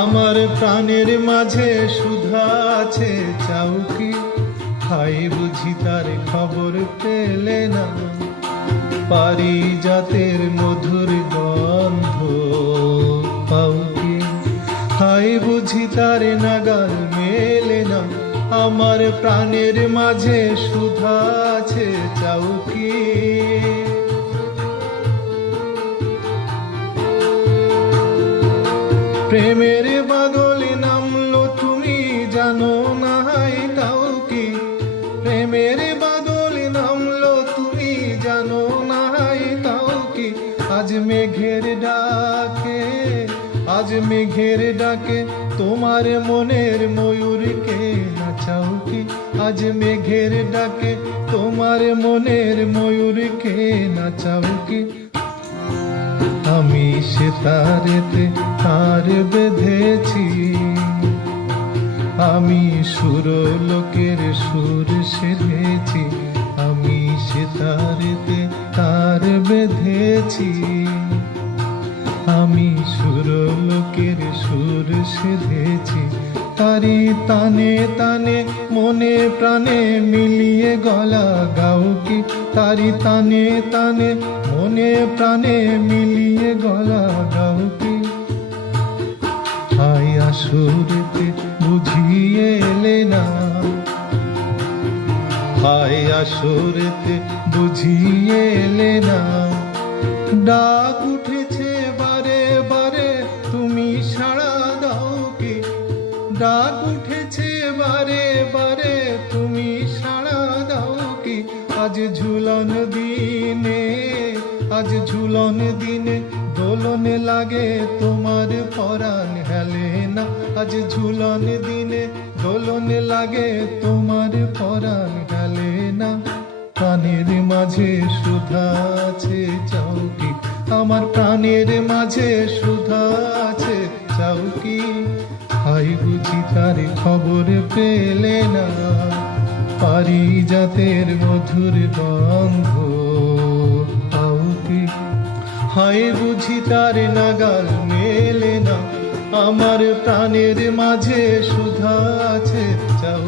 আমার প্রাণের মাঝে সুধা আছে চাও কি? হাই বুঝি তার খবর পেলে না, পারিজাতের মধুর গন্ধ পাও কি? হাই বুঝি তার নাগাল মেলে না, আমার প্রাণের মাঝে সুধা আছে চাও কি? প্রেমের বাদলে নামলো তুমি জানো না এটাও কি? প্রেমের বাদলে নামলো তুমি জানো না এটাও কি? আজ মেঘের ডাকে, আজ মেঘের ডাকে তোমার মনের ময়ূরকে নাচাও কি? আজ মেঘের ডাকে তোমার মনের ময়ূরকে নাচাও কি? আমি সে তারেতে তার বেঁধেছি, আমি সুরলোকের সুর সেধেছি। আমি সে তারেতে তার বেঁধেছি, আমি সুরলোকের সুর সেধেছি। তারি তানে তানে মনে প্রাণে মিলিয়ে গলা গাও কি? তারি তানে তানে মনে প্রাণে মিলিয়ে গলা গাও কি? হাই আসরেতে বুঝিয়ে এলে না, হাই আসরেতে বুঝিয়ে এলে না। ডাক উঠেছে বারে বারে তুমি সাড়া দাও কি? ডাক উঠেছে বারে বারে তুমি সাড়া দাও কি? আজ ঝুলন দিনে, আজ ঝুলন দিনে দোলনে লাগে তোমার পরাণ হেলে না। আজ ঝুলন দিনে দোলনে লাগে তোমার পরাণ হেলে না। প্রাণের মাঝে সুধা আছে চাও কি? আমার প্রাণের মাঝে সুধা আছে চাও কি? হাই বুঝি তার খবর পেলে না, পারিজাতের মধুর গন্ধ পাও কি? হাই বুঝি তার নাগাল মেলে না, আমার প্রাণের মাঝে সুধা আছে চাও